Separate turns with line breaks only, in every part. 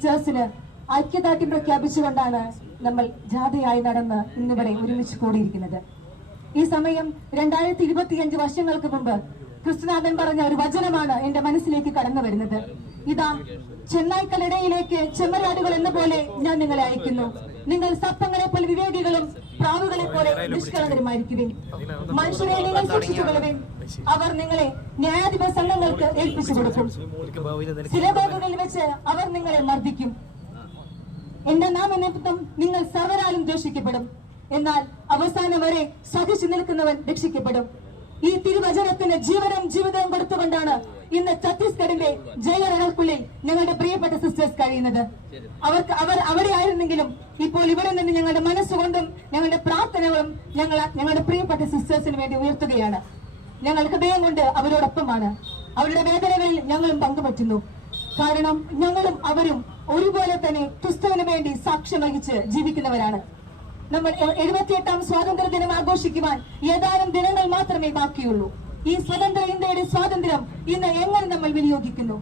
സിസ്റ്റേഴ്സിന് ഐക്യദാർഢ്യം പ്രഖ്യാപിച്ചുകൊണ്ടാണ് നമ്മൾ ജാഥയായി നടന്ന് ഇന്നിവിടെ ഒരുമിച്ച് കൂടിയിരിക്കുന്നത്. ഈ സമയം രണ്ടായിരത്തി ഇരുപത്തിയഞ്ച് വർഷങ്ങൾക്ക് മുമ്പ് കൃഷ്ണനാഥൻ പറഞ്ഞ ഒരു വചനമാണ് എന്റെ മനസ്സിലേക്ക് കടന്നു വരുന്നത്. ഇതാ ചെന്നായ്ക്കളിടയിലേക്ക് ചെമ്മരാടുകൾ എന്ന പോലെ ഞാൻ നിങ്ങളെ അയക്കുന്നു. നിങ്ങൾ സർപ്പങ്ങളെ പോലെ വിവേകികളും പ്രാവുകളെ പോലെ നിഷ്കളങ്കരുമായിരിക്കുവിൻ. മനുഷ്യരെ നിങ്ങൾ സൂക്ഷിച്ചു സൂക്ഷിച്ചുകൊള്ളുവിൻ. അവർ നിങ്ങളെ ന്യായാധിപ സംഘങ്ങൾക്ക് ഏൽപ്പിച്ചു കൊടുക്കും. ചില ഭാഗങ്ങളിൽ വെച്ച് അവർ നിങ്ങളെ മർദ്ദിക്കും. എന്റെ നാമനിമിത്തം നിങ്ങൾ സർവരാലും ദോഷിക്കപ്പെടും എന്നാൽ അവസാനം വരെ സഹിച്ചു നിൽക്കുന്നവൻ രക്ഷിക്കപ്പെടും. ഈ തിരുവചനത്തിന് ജീവനും ജീവിതവും കൊടുത്തുകൊണ്ടാണ് ഇന്ന് ഛത്തീസ്ഗഡിന്റെ ജയറകൾക്കുള്ളിൽ ഞങ്ങളുടെ പ്രിയപ്പെട്ട സിസ്റ്റേഴ്സ് കഴിയുന്നത്. അവർക്ക് അവർ അവിടെ ആയിരുന്നെങ്കിലും ഇപ്പോൾ ഇവിടെ നിന്ന് ഞങ്ങളുടെ മനസ്സുകൊണ്ടും ഞങ്ങളുടെ പ്രാർത്ഥനകളും ഞങ്ങൾ ഞങ്ങളുടെ പ്രിയപ്പെട്ട സിസ്റ്റേഴ്സിന് വേണ്ടി ഉയർത്തുകയാണ്. ഞങ്ങൾ ഹൃദയം കൊണ്ട് അവരോടൊപ്പമാണ്. അവരുടെ വേദനകളിൽ ഞങ്ങളും പങ്കുപറ്റുന്നു. കാരണം ഞങ്ങളും അവരും ഒരുപോലെ തന്നെ ക്രിസ്തുവിന് വേണ്ടി സാക്ഷ്യം വഹിച്ച് ജീവിക്കുന്നവരാണ്. നമ്മൾ എഴുപത്തിയെട്ടാം സ്വാതന്ത്ര്യ ദിനം ആഘോഷിക്കുവാൻ ഏതാനും ദിനങ്ങൾ മാത്രമേ ബാക്കിയുള്ളൂ. ഈ സ്വതന്ത്ര ഇന്ത്യയുടെ സ്വാതന്ത്ര്യം ഇന്ന് എങ്ങനെ നമ്മൾ വിനിയോഗിക്കുന്നു?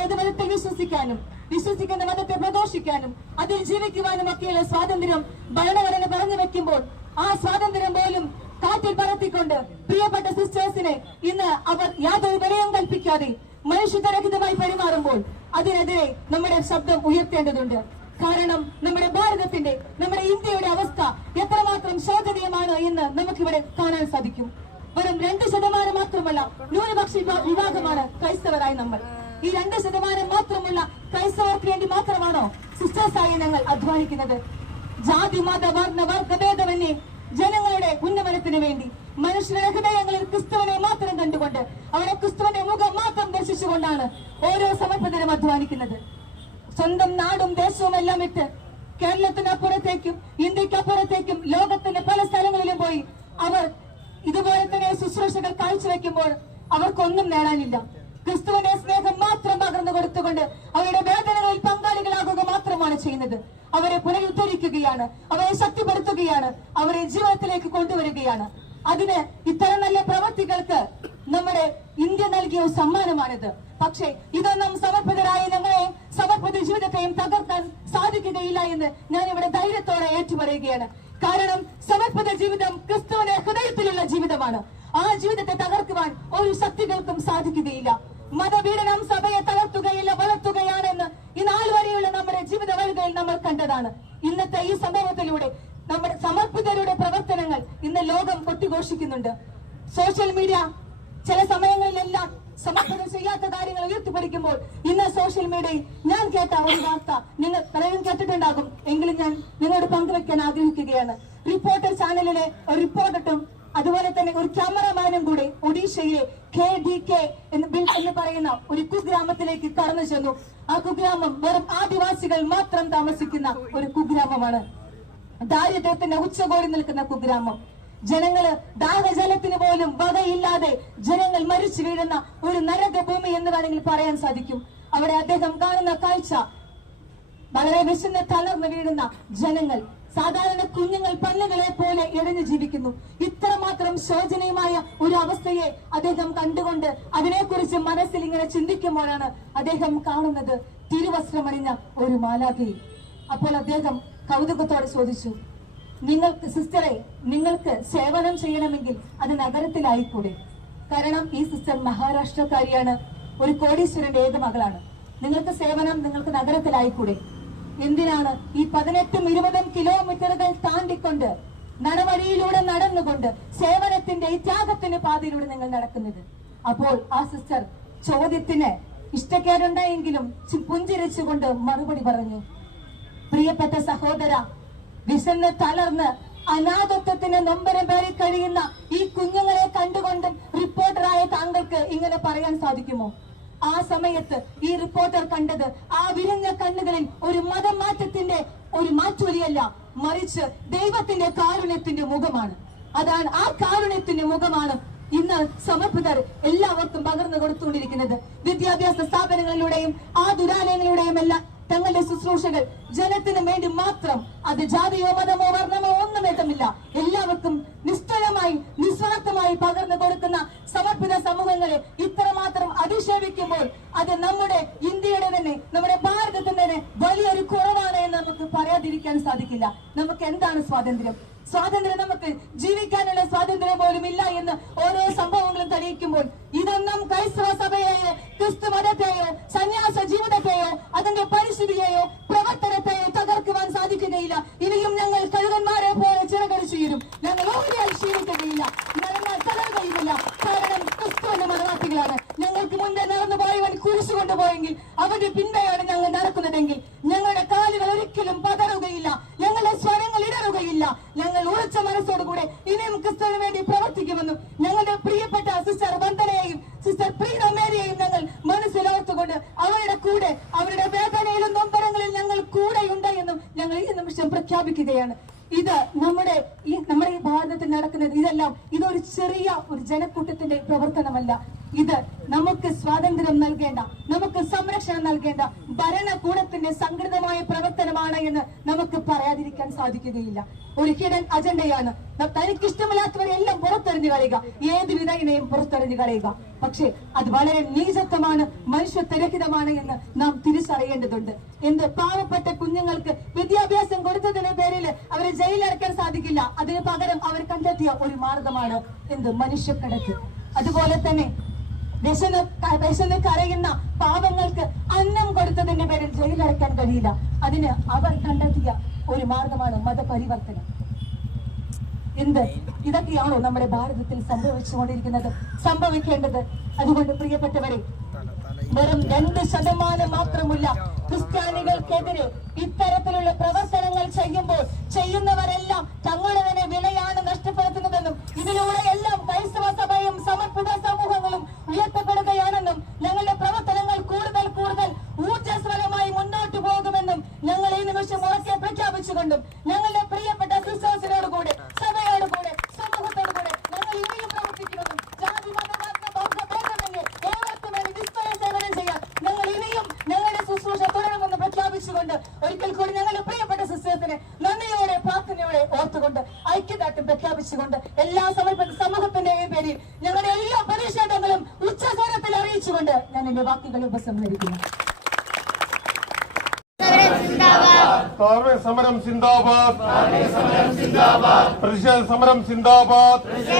ഏത് മതത്തിൽ വിശ്വസിക്കാനും വിശ്വസിക്കുന്ന മതത്തെ പ്രദോഷിക്കാനും അതിൽ ജീവിക്കുവാനും ഒക്കെയുള്ള സ്വാതന്ത്ര്യം ഭരണഘടന പറഞ്ഞു വെക്കുമ്പോൾ ആ സ്വാതന്ത്ര്യം പോലും കാറ്റിൽ പറത്തിക്കൊണ്ട് പ്രിയപ്പെട്ട സിസ്റ്റേഴ്സിനെ ഇന്ന് അവർ യാതൊരു വിലയും കൽപ്പിക്കാതെ മനുഷ്യരഹിതമായി പെരുമാറുമ്പോൾ അതിനെതിരെ നമ്മുടെ ശബ്ദം ഉയർത്തേണ്ടതുണ്ട്. കാരണം നമ്മുടെ ഭാരതത്തിന്റെ നമ്മുടെ ഇന്ത്യയുടെ അവസ്ഥ എത്രമാത്രം ശോചനീയമാണ് എന്ന് നമുക്കിവിടെ കാണാൻ സാധിക്കും. വെറും രണ്ട് ശതമാനം മാത്രമല്ല ന്യൂനപക്ഷ വിഭാ- വിഭാഗമാണ് ക്രൈസ്തവരായി നമ്മൾ. ഈ രണ്ട് ശതമാനം മാത്രമുള്ള ക്രൈസ്തവർക്ക് വേണ്ടി മാത്രമാണോ സിസ്റ്റേഴ്സായി ഞങ്ങൾ അധ്വാനിക്കുന്നത്? ജാതി മത വർണ വർഗഭേദമന്യേ ജനങ്ങളുടെ ഉന്നമനത്തിന് വേണ്ടി മനുഷ്യരുടെ ഹൃദയങ്ങളിൽ ക്രിസ്തുവിനെ മാത്രം കണ്ടുകൊണ്ട് അവരെ ക്രിസ്തുവിന്റെ മുഖം മാത്രം ദർശിച്ചുകൊണ്ടാണ് ഓരോ സമർപ്പിതരും അധ്വാനിക്കുന്നത്. സ്വന്തം നാടും ദേശവും എല്ലാം വിട്ട് കേരളത്തിനപ്പുറത്തേക്കും ഇന്ത്യക്കപ്പുറത്തേക്കും ലോകത്തിന്റെ പല സ്ഥലങ്ങളിലും പോയി അവർ ഇതുപോലെ തന്നെ ശുശ്രൂഷകൾ കാഴ്ചവെക്കുമ്പോൾ അവർക്കൊന്നും നേടാനില്ല. ക്രിസ്തുവിന്റെ സ്നേഹം മാത്രം പകർന്നു കൊടുത്തുകൊണ്ട് അവരുടെ വേദനകളിൽ പങ്കാളികളാകുക മാത്രമാണ് ചെയ്യുന്നത്. അവരെ പുനരുദ്ധരിക്കുകയാണ്. അവരെ ശക്തിപ്പെടുത്തുകയാണ്. അവരെ ജീവിതത്തിലേക്ക് കൊണ്ടുവരികയാണ്. അതിന് ഇത്തരം നല്ല പ്രവൃത്തികൾക്ക് നമ്മുടെ ഇന്ത്യ നൽകിയ സമ്മാനമാണിത്. പക്ഷേ ഇതൊന്നും സമർപ്പിതരായ ഞങ്ങളെ സമർപ്പിത ജീവിതത്തെയും തകർക്കാൻ സാധിക്കുകയില്ല എന്ന് ഞാൻ ഇവിടെ ധൈര്യത്തോടെ ഏറ്റുപറയുകയാണ്. കാരണം സമർപ്പിത ജീവിതം ക്രിസ്തുവിന്റെ ഹൃദയത്തിലുള്ള ജീവിതമാണ്. ആ ജീവിതത്തെ തകർക്കുവാൻ ഒരു ശക്തികൾക്കും സാധിക്കുകയില്ല. മതപീഡനം സഭയെ തളർത്തുകയില്ല വളർത്തുകയാണെന്ന് ഈ നാൾ വരെയുള്ള നമ്മുടെ ജീവിത വഴികളിൽ കണ്ടതാണ് ഇന്നത്തെ ഈ സംഭവത്തിലൂടെ നമ്മുടെ സമർപ്പിതരുടെ പ്രവർത്തനങ്ങൾ ഇന്ന് ലോകം കൊട്ടിഘോഷിക്കുന്നുണ്ട് സോഷ്യൽ മീഡിയ ചില സമയങ്ങളിലെല്ലാം സമർപ്പണം ചെയ്യാത്ത കാര്യങ്ങൾ ഉയർത്തിപ്പിടിക്കുമ്പോൾ ഇന്ന് സോഷ്യൽ മീഡിയയിൽ ഞാൻ കേട്ട ഒരു വാർത്ത നിങ്ങൾ പലരും കേട്ടിട്ടുണ്ടാകും. എങ്കിലും ഞാൻ നിങ്ങളോട് പങ്കുവെക്കാൻ ആഗ്രഹിക്കുകയാണ്. റിപ്പോർട്ടർ ചാനലിലെ ഒരു റിപ്പോർട്ടറും അതുപോലെ തന്നെ ഒരു ക്യാമറമാനും കൂടെ ഒഡീഷയിലെ കെ ഡി കെ എന്ന് ബിൽ എന്ന് പറയുന്ന ഒരു കുഗ്രാമത്തിലേക്ക് കടന്നു ചെന്നു. ആ കുഗ്രാമം വെറും ആദിവാസികൾ മാത്രം താമസിക്കുന്ന ഒരു കുഗ്രാമമാണ്. ദാരിദ്ര്യത്തിന്റെ ഉച്ചകോടി നിൽക്കുന്ന കുഗ്രാമം. ജനങ്ങൾ ദാഹജലത്തിന് പോലും വകയില്ലാതെ ജനങ്ങൾ മരിച്ചു വീഴുന്ന ഒരു നരകഭൂമി എന്ന് വേണമെങ്കിൽ പറയാൻ സാധിക്കും. അവിടെ അദ്ദേഹം കാണുന്ന കാഴ്ച. വളരെ വിശന്ന് തളർന്നു വീഴുന്ന ജനങ്ങൾ. സാധാരണ കുഞ്ഞുങ്ങൾ പല്ലുകളെ പോലെ ഇഴഞ്ഞു ജീവിക്കുന്നു. ഇത്രമാത്രം ശോചനീയമായ ഒരു അവസ്ഥയെ അദ്ദേഹം കണ്ടുകൊണ്ട് അതിനെക്കുറിച്ച് മനസ്സിൽ ഇങ്ങനെ ചിന്തിക്കുമ്പോഴാണ് അദ്ദേഹം കാണുന്നത് തിരുവസ്ത്രമണിഞ്ഞ ഒരു മാലാഖി. അപ്പോൾ അദ്ദേഹം കൗതുകത്തോടെ ചോദിച്ചു നിങ്ങൾക്ക് സിസ്റ്ററെ നിങ്ങൾക്ക് സേവനം ചെയ്യണമെങ്കിൽ അത് നഗരത്തിലായിക്കൂടെ? കാരണം ഈ സിസ്റ്റർ മഹാരാഷ്ട്രക്കാരിയാണ്. ഒരു കോടീശ്വരന്റെ ഏക മകളാണ്. നിങ്ങൾക്ക് സേവനം നിങ്ങൾക്ക് നഗരത്തിലായിക്കൂടെ? എന്തിനാണ് ഈ പതിനെട്ടും ഇരുപതും കിലോമീറ്ററുകൾ താണ്ടിക്കൊണ്ട് നടവഴിയിലൂടെ നടന്നുകൊണ്ട് സേവനത്തിന്റെ ഈ ത്യാഗത്തിന്റെ പാതയിലൂടെ നിങ്ങൾ നടക്കുന്നത്? അപ്പോൾ ആ സിസ്റ്റർ ചോദ്യത്തിന് ഇഷ്ടക്കേടുണ്ടായെങ്കിലും പുഞ്ചിരിച്ചുകൊണ്ട് മറുപടി പറഞ്ഞു. പ്രിയപ്പെട്ട സഹോദര വിശന്ന് തളർന്ന് അനാഥത്വത്തിന് നൊമ്പരം പേറി കഴിയുന്ന ഈ കുഞ്ഞുങ്ങളെ കണ്ടുകൊണ്ടും റിപ്പോർട്ടറായ താങ്കൾക്ക് ഇങ്ങനെ പറയാൻ സാധിക്കുമോ? ആ സമയത്ത് ഈ റിപ്പോർട്ടർ കണ്ടത് ആ വിരുന്ന കണ്ണുകളിൽ ഒരു മതം മാറ്റത്തിന്റെ ഒരു മാറ്റൊലിയല്ല മറിച്ച് ദൈവത്തിന്റെ കാരുണ്യത്തിന്റെ മുഖമാണ്. അതാണ് ആ കാരുണ്യത്തിന്റെ മുഖമാണ് ഇന്ന് സമർപ്പിതർ എല്ലാവർക്കും പകർന്നു കൊടുത്തുകൊണ്ടിരിക്കുന്നത്. വിദ്യാഭ്യാസ സ്ഥാപനങ്ങളിലൂടെയും ആ ദുരാലയങ്ങളിലൂടെയും എല്ലാം തങ്ങളുടെ ശുശ്രൂഷകൾ ജനത്തിന് വേണ്ടി മാത്രം അത് ജാതിയോ മതമോ വർണമോ ഒന്നും എല്ലാവർക്കും അത് നമ്മുടെ ഇന്ത്യയുടെ തന്നെ നമ്മുടെ ഭാരതത്തിന്റെ തന്നെ വലിയൊരു കുറവാണ് എന്ന് നമുക്ക് പറയാതിരിക്കാൻ സാധിക്കില്ല. നമുക്ക് എന്താണ് സ്വാതന്ത്ര്യം? സ്വാതന്ത്ര്യം നമുക്ക് ജീവിക്കാനുള്ള സ്വാതന്ത്ര്യം പോലും ഇല്ല എന്ന് ഓരോ സംഭവങ്ങളും തെളിയിക്കുമ്പോൾ ഇതൊന്നും ക്രൈസ്തവ സഭയെയോ ക്രിസ്തു മതത്തെയോ സന്യാസ ജീവിതത്തെയോ അതിന്റെ പരിസ്ഥിതിയെയോ പ്രവർത്തനത്തെയോ തകർക്കുവാൻ സാധിക്കുകയില്ല ഇനിയും ഞങ്ങൾ കഴുകന്മാരെ പോലെ ചിറകടിച്ചുയരും ഞങ്ങൾ ഓടിയാൽ ക്ഷീണിക്കുകയില്ല ഞങ്ങൾ തളരുകയുമില്ല കാരണം ക്രിസ്തുവിന്റെ മതവാസികളാണ് ഞങ്ങൾക്ക് മുന്നേ നടന്നു പോയവൻ കുരിശു കൊണ്ടുപോയെങ്കിൽ അവന്റെ പിന്നെയാണ് ഞങ്ങൾ നടക്കുന്നതെങ്കിൽ ഞങ്ങളുടെ കാലുകൾ ഒരിക്കലും പതറുകയില്ല ഞങ്ങളുടെ സ്വരങ്ങൾ ഇടറുകയില്ല ഞങ്ങൾ ഉറച്ച മനസ്സോടുകൂടെ ഇനിയും ക്രിസ്തുവിന് വേണ്ടി പ്രവർത്തിക്കുമെന്നും ഞങ്ങളുടെ പ്രിയപ്പെട്ട സിസ്റ്റർ വന്ദനയെയും സിസ്റ്റർ പ്രീത മേരിയെയും ഞങ്ങൾ മനസ്സിലോർത്തുകൊണ്ട് അവരുടെ കൂടെ അവരുടെ വേദനയിലും നൊമ്പരങ്ങളിൽ ഞങ്ങൾ കൂടെയുണ്ട് എന്നും ഞങ്ങൾ ഈ നിമിഷം പ്രഖ്യാപിക്കുകയാണ് ഇത് നമ്മുടെ ഈ നമ്മുടെ ഈ ഭാരതത്തിൽ നടക്കുന്നത് ഇതെല്ലാം ഇതൊരു ചെറിയ ഒരു ജനക്കൂട്ടത്തിന്റെ പ്രവർത്തനമല്ല. ഇത് നമുക്ക് സ്വാതന്ത്ര്യം നൽകേണ്ട നമുക്ക് സംരക്ഷണം നൽകേണ്ട ഭരണകൂടത്തിന്റെ സംഘടിതമായ പ്രവർത്തനമാണ് എന്ന് നമുക്ക് പറയാതിരിക്കാൻ സാധിക്കുകയില്ല. ഒരു ഹിഡൻ അജണ്ടയാണ്. ന- തനിക്ക് ഇഷ്ടമില്ലാത്തവരെ എല്ലാം പുറത്തെറിഞ്ഞു കളയുക. ഏത് വിധേനയും പുറത്തെറിഞ്ഞു കളയുക. പക്ഷേ അത് വളരെ നീചത്വമാണ് മനുഷ്യത്വരഹിതമാണ് എന്ന് നാം തിരിച്ചറിയേണ്ടതുണ്ട്. എന്ത് പാവപ്പെട്ട കുഞ്ഞുങ്ങൾക്ക് വിദ്യാഭ്യാസം കൊടുത്തതിന്റെ പേരിൽ അവരെ ജയിലിലടക്കാൻ സാധിക്കില്ല. അതിന് പകരം അവർ കണ്ടെത്തിയ ഒരു മാർഗമാണ് എന്ത്? മനുഷ്യക്കടത്ത്. അതുപോലെ തന്നെ വിശന്ന് വിശന്ന് കരയുന്ന പാവങ്ങൾക്ക് അന്നം കൊടുത്തതിന്റെ പേരിൽ ജയിലടക്കാൻ കഴിയില്ല. അതിന് അവർ കണ്ടെത്തിയ ഒരു മാർഗമാണ് മതപരിവർത്തനം. എന്ത്? ഇതൊക്കെയാണോ നമ്മുടെ ഭാരതത്തിൽ സംഭവിച്ചുകൊണ്ടിരിക്കുന്നത്. സംഭവിക്കേണ്ടത് അതുകൊണ്ട് പ്രിയപ്പെട്ടവരെ വെറും രണ്ട് ശതമാനം മാത്രമുള്ള ക്രിസ്ത്യാനികൾക്കെതിരെ ഇത്തരത്തിലുള്ള പ്രവർത്തനങ്ങൾ ചെയ്യുമ്പോൾ ചെയ്യുന്നവരെല്ലാം തങ്ങളുടെ തന്നെ വിലയാണ് നഷ്ടപ്പെടുത്തുന്നതെന്നും ഇതിലൂടെ എല്ലാം ക്രൈസ്തവ സഭയും സമർപ്പിത സമൂഹങ്ങളും ഉയർത്തപ്പെടുകയാണെന്നും ഞങ്ങളുടെ പ്രവർത്തനങ്ങൾ കൂടുതൽ കൂടുതൽ ഊർജസ്വലമായി മുന്നോട്ട് പോകുമെന്നും ഞങ്ങൾ ഈ നിമിഷം ഉറക്കെ പ്രഖ്യാപിച്ചുകൊണ്ടും ഞങ്ങളുടെ പ്രിയപ്പെട്ട സിസ്റ്റേഴ്സിനോട് കൂടെ സഭയോട് കൂടെ സമൂഹത്തോട് കൂടെ ഞങ്ങൾ ഇനിയും പ്രവർത്തിക്കുമെന്നും ജാതി സേവനം ചെയ്യാൻ ഞങ്ങൾ ഇനിയും ഞങ്ങളുടെ ശുശ്രൂഷ തുടരുമെന്ന് പ്രഖ്യാപിച്ചുകൊണ്ട് ഒരിക്കൽ കൂടി ഞങ്ങളുടെ പ്രിയപ്പെട്ട സിസ്റ്റേഴ്സിനെ നന്ദിയോടെ പ്രാർത്ഥനയോടെ ഓർത്തുകൊണ്ട് ഐക്യദാർഢ്യം പ്രഖ്യാപിച്ചുകൊണ്ട് എല്ലാ സമർപ്പിത സമൂഹത്തിന്റെയും പേരിൽ ഞങ്ങളുടെ എല്ലാ അറിയിച്ചുകൊണ്ട് ഞാൻ എന്റെ വാക്കുകൾ ഉപസംഹരിക്കുന്നു.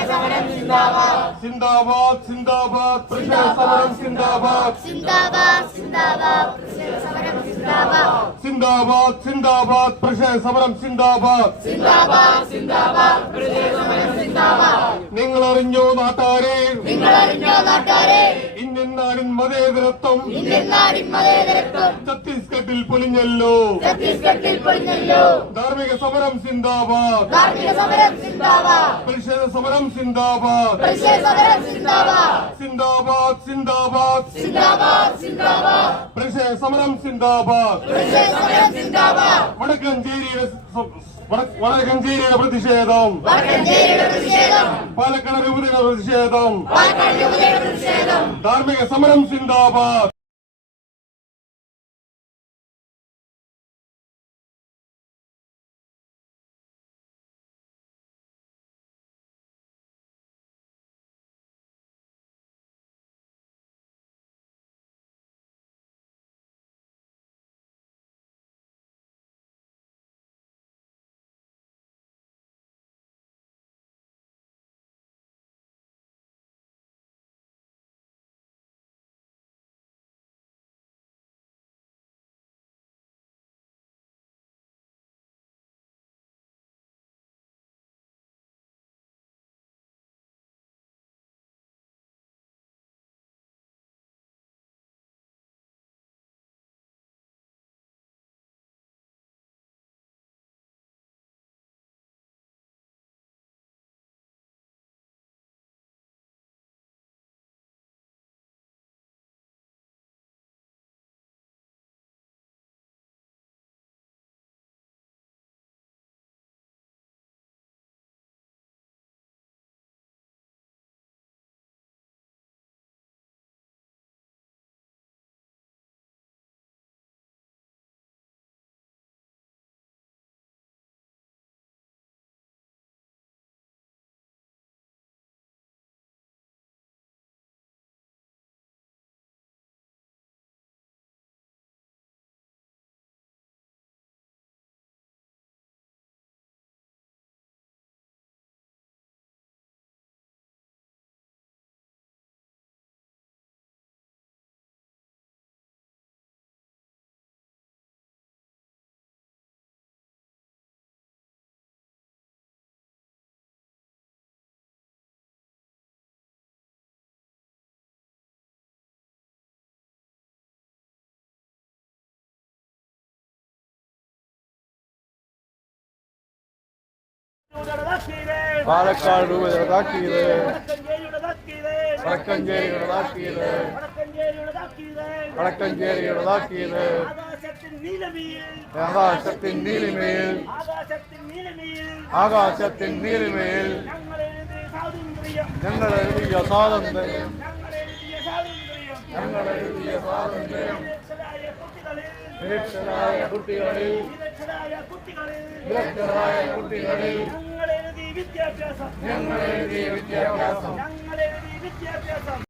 സമരം സിന്ദാബാദ്. സിന്ദാബാദ്. സിന്ദാബാദ് സമരം സിന്ദാബാദ്.
സിന്ദാബാദ് സിന്ദാബാദ്.
പ്രതിഷേധ സമരം നാട്ടാരെ? ഇന്ത്യൻ നാടിൻ മതേതരത്വം.
ഇന്ത്യൻ നാടിൻ മതേതരത്വം.
ഛത്തീസ്ഗഡിൽ പൊലിഞ്ഞല്ലോ
ഛത്തീസ്ഗഡിൽ പൊളിഞ്ഞല്ലോ.
ധാർമ്മിക സമരം സിന്ദാബാദ്.
ധാർമ്മിക സമരം സിന്ദാബാദ്.
പ്രതിഷേധ സമരം സിന്ദാബാദ്.
പ്രതിഷേധ സമരം സിന്ദാബാദ്.
സിന്ദാബാദ് സിന്ദാബാദ്.
സിന്ദാബാദ് സിന്ദാബാദ്.
പ്രതിഷേധ സമരം സിന്ദാബാദ്.
പ്രതിഷേധ സമരം സിന്ദാബാദ്.
വടക്കഞ്ചേരിയുടെ വടക്കഞ്ചേരിയുടെ പ്രതിഷേധം.
വടക്കഞ്ചേരിയുടെ പ്രതിഷേധം.
പാലക്കാട് രൂപതയുടെ പ്രതിഷേധം. ധാർമ്മിക സമരം സിന്ദാബാദ്.
പാലക്കാട് രൂപതയുടെ വടക്കഞ്ചേരിയുടെ താക്കീത് വടക്കഞ്ചേരിയുടെ താക്കീത് ആകാശത്തിൻ നീലിമയിൽ ആകാശത്തിൻ നീലിമയിൽ ഞങ്ങൾ എഴുതിയ സ്വാതന്ത്ര്യം ഞങ്ങൾ എഴുതിയ സ്വാതന്ത്ര്യം നിരക്ഷരായ കുട്ടികളിൽ നിരക്ഷരായ കുട്ടികളിൽ
വിദ്യാഭ്യാസം.
ഞങ്ങൾ എഴുതിയ വിദ്യാഭ്യാസം.
ഞങ്ങളെഴുതി വിദ്യാഭ്യാസം.